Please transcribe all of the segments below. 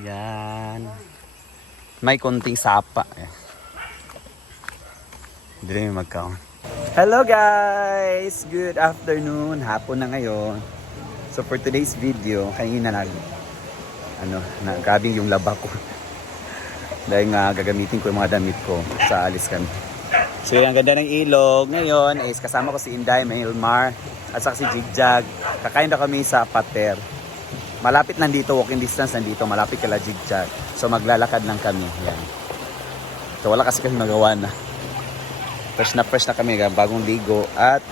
Yan. May konting sapa. Hindi rin magkaon. Hello guys! Good afternoon. Hapon na ngayon. So for today's video, kanina grabing yung laba ko. Dahil nga gagamitin ko yung mga damit ko sa alis kami. So yung ganda ng ilog. Ngayon is kasama ko si Inday, Maylmar, at saka si Jigjag. Kakain na kami sa Pater. Malapit lang dito, walking distance nandito, malapit kala Jigjag. So maglalakad lang kami. Yan. So wala kasi kami magawa na. Fresh na kami, bagong ligo at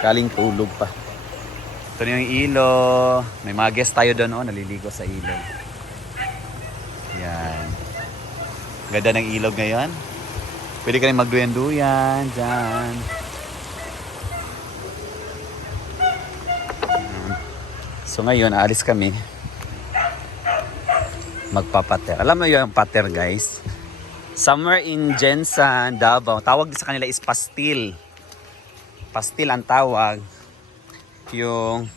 galing tulog pa. Ito na yung ilo. May mga guest tayo doon, naliligo sa ilog. Yan. Ganda ng ilog ngayon. Pwede ka rin magduyan-duyan dyan. So ngayon, aalis kami. Magpapater. Alam mo yung pater, guys? Somewhere in Jensan, Davao. Tawag sa kanila is pastil. Pastil ang tawag. Yung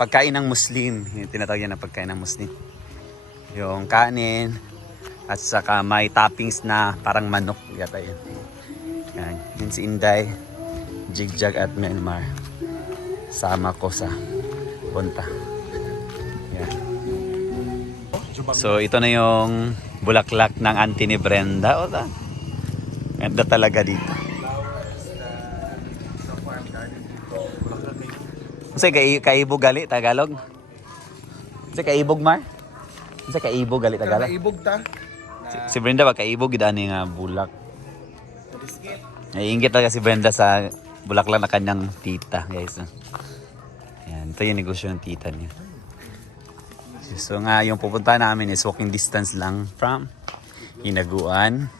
pagkain ng Muslim. Yung tinatawag yan na pagkain ng Muslim. Yung kanin. At saka may toppings na parang manok. Yata yun. Yan. Yun si Inday, Jigjag at Maylmar. Sama ko sa punta. Yan. So ito na yung bulaklak ng auntie ni Brenda. Ganda talaga dito. Kasi kaibog gali Tagalog. Kasi kaibog Mar. Kasi kaibog gali Tagalog. Kaibog ta. Si Brenda ba kaibog gidani nga bulak. Naiinggit talaga si Brenda sa bulaklak na kanyang tita, guys. Yan, ito yung negosyo ng tita niya. So nga, yung pupunta namin is walking distance lang from Hinaguan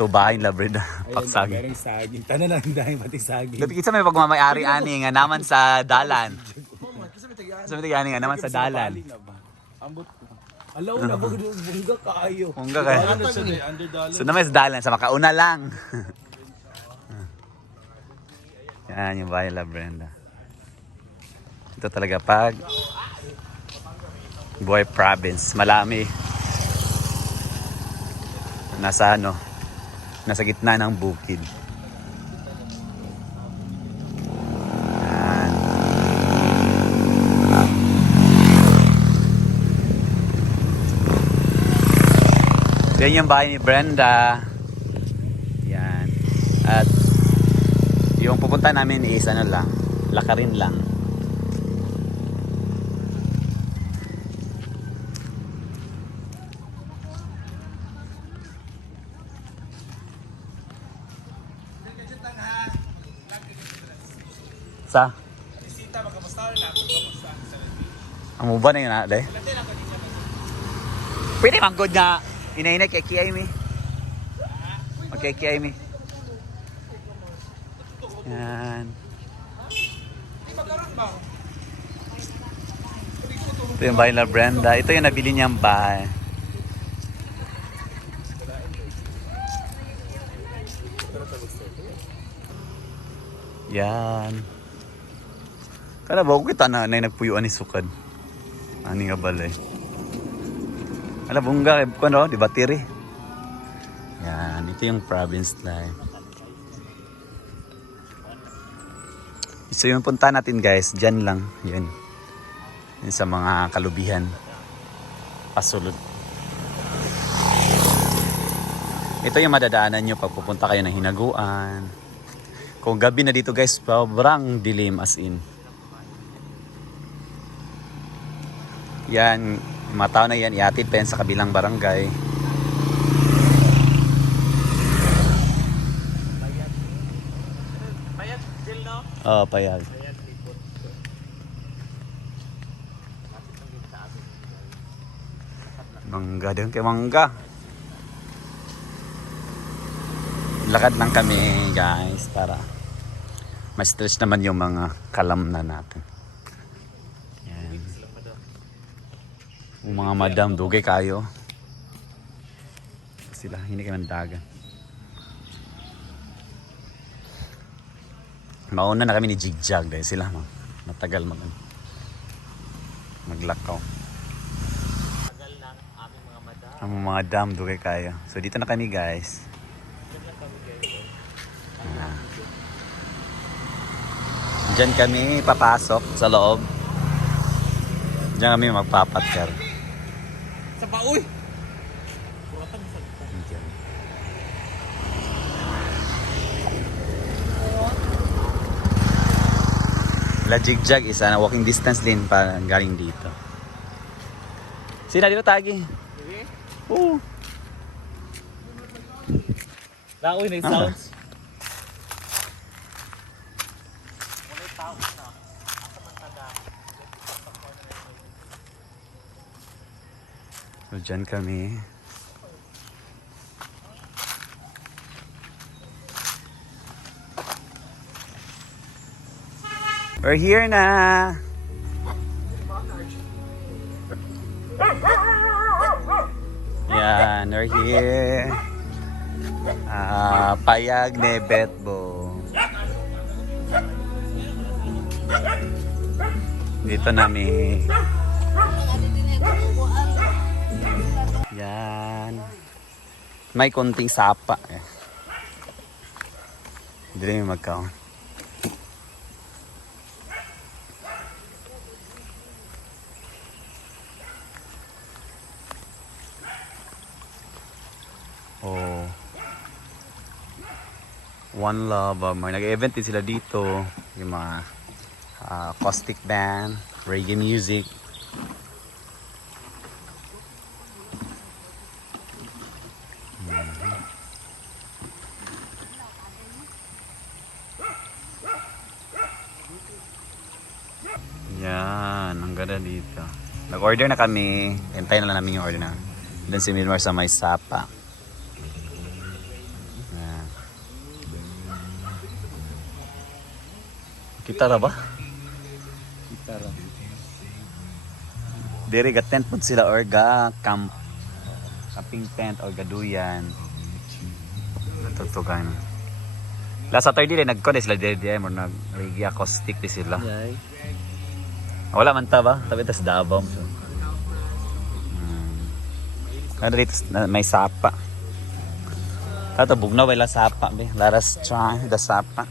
to bahay Labrador, Paksagi. Ay, saging. Tanan lang dahil pati saging. Lapit sa may pagmamayari ani nga naman sa dalan. Sa may ani nga naman sa dalan. Ambot ko. Alaw na bungga kaayo. Bungga kayo. So naman sa dalan, sa makauna lang. Yan yung bahay Brenda. Ito talaga pag Buhay province, malami. Nasa nasa gitna ng bukid. Yan yung bahay ni Brenda. Yan. At yung pupunta namin is lakarin lang. Sa? Bisita makamusta na ako kamusta sa Amo ba na yun ate? Pwede manggod na inainay kay Kiay mi. Okay, Kiay mi. Yan. Ito yung bahay na Brenda. Ito yung nabili niyang bahay. Yan. Kada ba kita na nagpuyuan ni sukad. Ani nga balay. Ala bungga kuno di batiri. Yan, ito yung province life. So yung punta natin guys, diyan lang, yun. Yun sa mga kalubihan. Pasulod. Ito yung madadaanan nyo pag pupunta kayo ng Hinaguan. Kung gabi na dito guys, sobrang dilim as in. Yan, mga tao na yan, iatid pa yan sa kabilang barangay. Payag, Jill, no? Oo, payag. Mangga din kay mangga. Lakad lang kami guys para ma-stretch naman yung mga kalam na natin. Yan. Yung mga madam, dugay kayo. Sila, hindi kayo mandagan. Mauna na kami ni Jigjag dahil sila matagal maglakaw. Ang mga dam dugay kayo. So dito na kami guys. Diyan kami papasok sa loob. Diyan kami magpapatkar. Sa baoy! Diyan. La Jigjag is walking distance din pa galing dito. Sina dito tagi? Oo. Naoy na yung sounds. So dyan kami. We're here na! Yan, we're here. Payag ni Betbo. Dito namin. Yan. May konting sapa eh. Hindi rin magkaon. Oh. One Love. May nag-event din sila dito. Yung mga acoustic band, reggae music. Yan, ang ganda dito. Nag-order na kami. Hintayin na lang namin yung order na. Doon si Milmar sa may sapa. Yan. Kita ra ba? Kita ra. Diri ga tent pud sila or ga camp. Camping tent or gaduyan. Natutugan. Last Saturday din nagko sila diri mo nag reggae acoustic di sila. Yay. Wala man ta ba? Tabi tas Davao. Ano dito may sapa. Tato bugnaw wala sapa be. Laras try the sapa.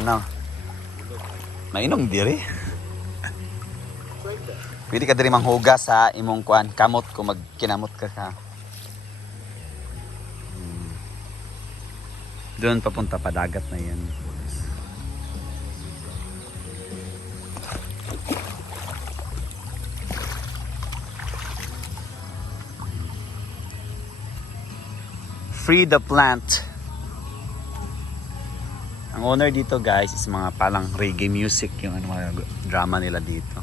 No. Mainom diri. Pwede ka diri manghugas sa imong kuan kamot kung magkinamot ka ka. Doon papunta pa dagat na yan. Free the plant. Ang owner dito guys is mga palang reggae music yung ano, mga drama nila dito.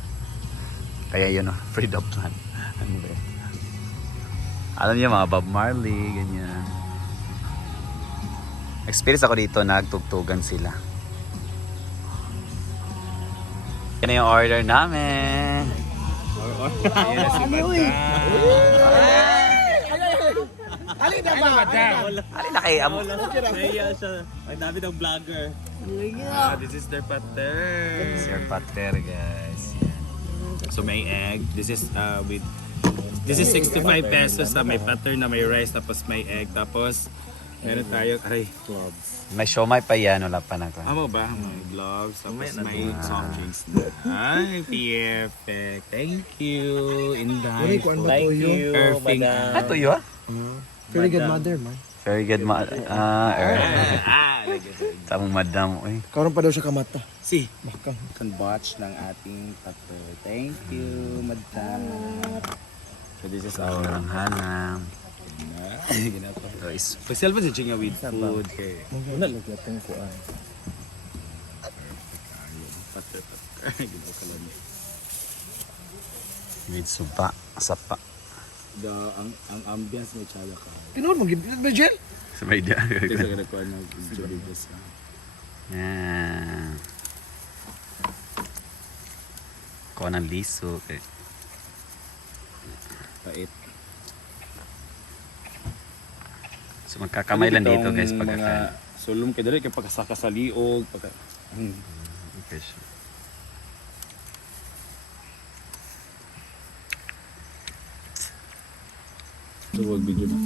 Kaya yun free the plant. Ano ba? Alam niyo mga Bob Marley, ganyan. Experience ako dito, nagtugtugan sila. Yan na yung order namin. Ayan na si Madam. Ali na ba? Ali na kay amo. Naiya siya. Ay, dami ng vlogger. This is their pater. Sir Pater guys. Yan. So may egg. This is with... This is 65 pesos. May pater na may rice. Tapos may egg. Tapos meron tayo... Ay, gloves. May siomay pa yan, wala pa na ko. Amo ba? May gloves. Tapos may soft drinks na. Ay, perfect. Thank you. Inday. Thank you, Perfect. Ato yun? Very good mother, man. Very good Tamang madam. Uy. Karon pa daw siya kamata. Si, Bakang. batch ng ating pater. Thank you, madam. So this is our Ang hanam. ginagawa. So is Special pa si Chinga with food. Wala lang yatong kuan. Pater. Ginagawa ka lang. with supa, sapa. Ang ambience may tsala ka. Tinuod mo gid ba gel? Sa may dia. Kaya sa ginagawa ng Jollibee sa... Yan. Kuha ng liso. Okay. Pait. So magkakamay lang dito guys pagkakain. Sulong kayo dali kay pagkasaka sa liog. Okay siya. Huwag video na.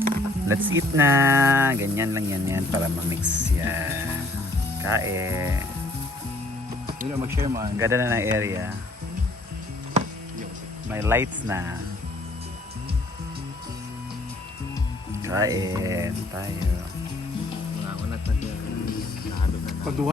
Let's eat na. Ganyan lang yan para ma-mix yan. Kain. Hindi na mag-share man. Ang ganda na ng area. May lights na. Kain tayo. Wala ko na.